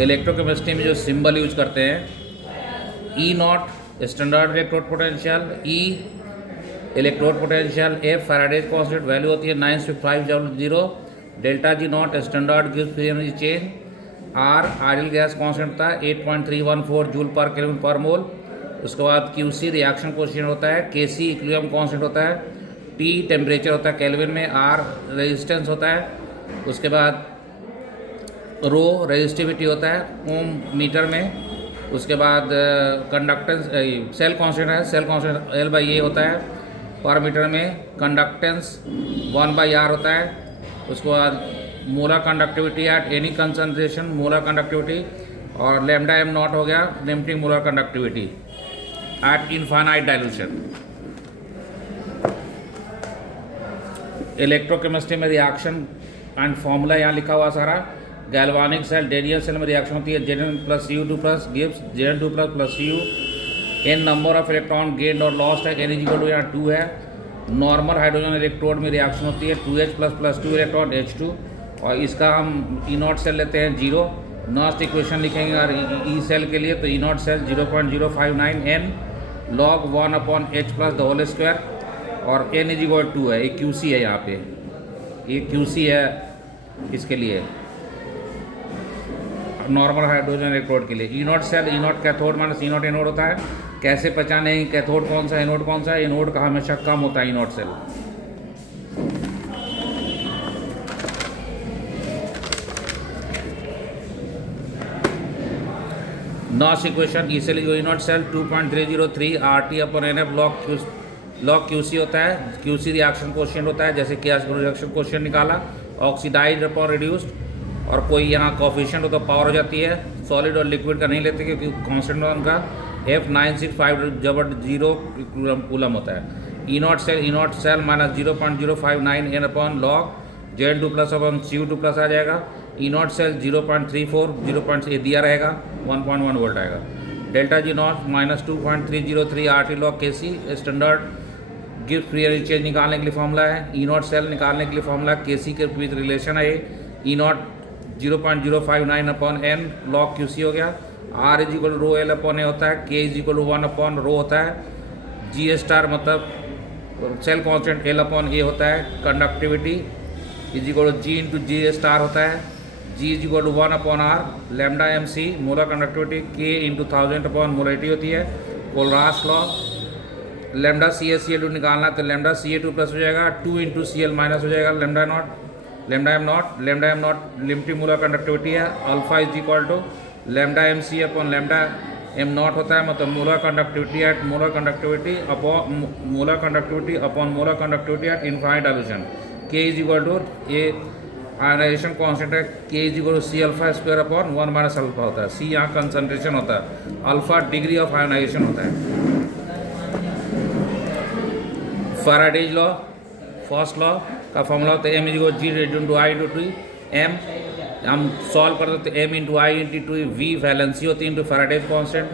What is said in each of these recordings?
Electrochemistry में जो symbol use करते हैं, E naught standard electrode potential, E electrode potential, F Faraday's constant value होती है 96500, delta G naught standard gives free energy change, R ideal gas constant होता है 8.314 joule पर kelvin पर मोल। उसके बाद क्यू सी रिएक्शन कोएफिशिएंट होता है, के सी इक्विलिब्रियम कांस्टेंट होता है, टी टेम्परेचर होता है केल्विन में, आर रेजिस्टेंस होता है, उसके बाद रो रेजिस्टिविटी होता है ओम मीटर में, उसके बाद कंडक्टेंस सेल कांस्टेंट है, सेल कांस्टेंट एल बाई ए होता है पर मीटर में, कंडक्टेंस 1/r होता है, उसके बाद molar conductivity at any concentration molar conductivity, और लैम्डा एम नॉट हो गया limiting molar conductivity at infinite dilution. Electrochemistry में रिएक्शन एंड फॉर्मूला यहाँ लिखा हुआ सारा। गैल्वानिक सेल डेनियल सेल में रिएक्शन होती है Zn plus Cu2 plus gives Zn2 plus Cu, N number of electron gained और लॉस्ट है, एन इक्वल टू यहाँ 2 है। नॉर्मल हाइड्रोजन इलेक्ट्रोड में रिएक्शन होती है 2H प्लस 2 इलेक्ट्रॉन H2, और इसका हम ई नॉट सेल लेते हैं 0। नॉस्ट इक्वेशन लिखेंगे और ई सेल के लिए तो E naught cell 0.059 n log 1/h plus the whole square, और n इज इक्वल 2 है, ये क्यू सी है यहाँ पे, ये क्यू सी है इसके लिए नॉर्मल हाइड्रोजन इलेक्ट्रोड के लिए। E naught cell, E naught cathode minus E naught anode होता है। कैसे पहचाने कैथोड कौन सा एनोड कौन सा है? एनोड का हमेशा कम होता है ई नॉट सेल। नॉस equation E cell E naught cell 2.303 RT/NF log QC होता है, QC रिएक्शन कोएफिशिएंट होता है, जैसे कि आज रिएक्शन कोएफिशिएंट निकाला ऑक्सीडाइज्ड अपॉन रिड्यूस्ड, और कोई यहाँ कोएफिशिएंट हो तो पावर हो जाती है। सॉलिड और लिक्विड का नहीं लेते क्योंकि कांस्टेंट उनका F965.0 कूलम होता है। E naught cell minus 0.059 n/log Zn2 plus अपन Cu2 प्लस आ जाएगा। ई नॉट सेल 0.34 दिया रहेगा, 1.1 वोल्ट आएगा। Delta G not minus 2.303 RT log Kc standard gives free energy change निकालने के लिए फॉर्मूला है। ई नॉट सेल निकालने के लिए फॉर्मूला Kc के विद रिलेशन है। E naught 0.059/n log QC हो गया। R is equal rho L upon A होता है, K इज इक्वल 1/रो होता है। G स्टार मतलब cell constant L upon A होता है। Conductivity is equal G into G star होता है। G is equal 1/r। Lambda MC molar conductivity K into 1000 upon molarity होती है। कोलरास लॉ लैम्डा CaCl2 निकालना तो लैम्डा Ca2 प्लस हो जाएगा, 2 इंटू Cl माइनस हो जाएगा lambda M naught limiting molar conductivity है। Alpha is equal to lambda MC upon lambda M naught होता है, मतलब molar conductivity at molar conductivity upon molar conductivity at infinite dilution. K is equal to a ionization constant है, K is equal to C alpha square upon 1 minus alpha होता है। C यहाँ concentration होता है, alpha degree of ionisation होता है। Faraday's law first law का formula होता है M is equal G into I into T M। हम सॉल्व कर देते हैं M into I into T, V valency होती है into Faraday's constant.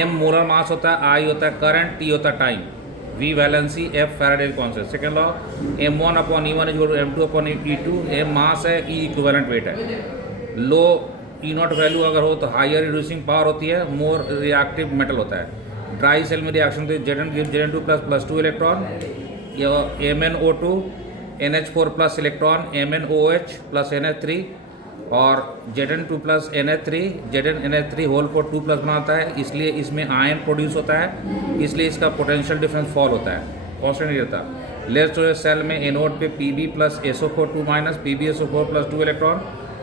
M molar mass होता है, I होता है करंट, T होता है time, V valency, F Faraday's constant. Second law M1 upon E1 is equal to M2 upon E2। M mass है, E equivalent weight है। लो E not value अगर हो तो हायर रिड्यूसिंग पावर होती है, मोर रिएक्टिव मेटल होता है। Dry cell में रिएक्शन होती है Zn2 plus 2 electron, MnO2 NH4 plus electron MnOH plus NH3, और Zn2 plus NH3 ZnNH3 whole को 2 प्लस बनाता है, इसलिए इसमें आयन प्रोड्यूस होता है, इसलिए इसका पोटेंशियल डिफरेंस फॉल होता है, कॉन्स्टेंट नहीं रहता। लेफ्ट सेल में एनोड पे Pb plus SO4 2 minus PbSO4 plus 2 electron,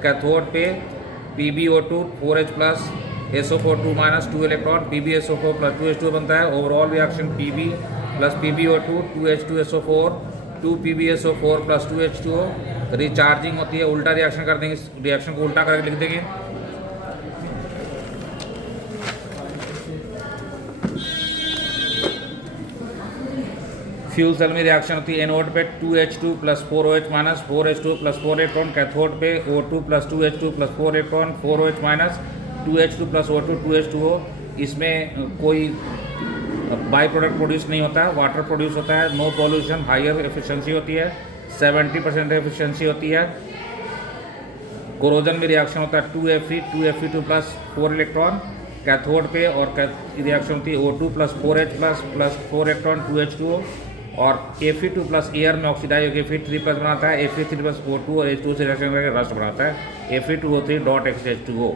cathode पे PbO2 4H plus SO4 2 minus 2 electron, PbSO4 plus 2H2 बनता है। Overall reaction Pb plus PbO2 2H2SO4 2 PbSO4 plus 2H2O। Recharging होती है, उल्टा रिएक्शन कर देंगे, रिएक्शन को उल्टा करके लिख देंगे। फ्यूल सेल में रिएक्शन होती है एनोड पे 2H2 plus 4OH minus 4H2 plus 4 electron, cathode पे O2 plus 2H2 plus 4 electron 4OH minus 2H2 plus O2 2H2O। इसमें कोई बाई प्रोडक्ट प्रोड्यूस नहीं होता है, वाटर प्रोड्यूस होता है। नो पॉल्यूशन, हायर एफिशिएंसी होती है, 70% एफिशिएंसी होती है। कोरोजन में रिएक्शन होता है 2Fe2 प्लस 4 इलेक्ट्रॉन कैथोड पे, और रिएक्शन होती है O2 plus 4H plus 4 electron 2H2O, और Fe2 प्लस एयर में ऑक्सीडाइज होकर Fe3 प्लस बनाता है, Fe3 प्लस O2 और H2 से रिएक्शन करके रस्ट बनाता है, Fe2O3 डॉट H2O।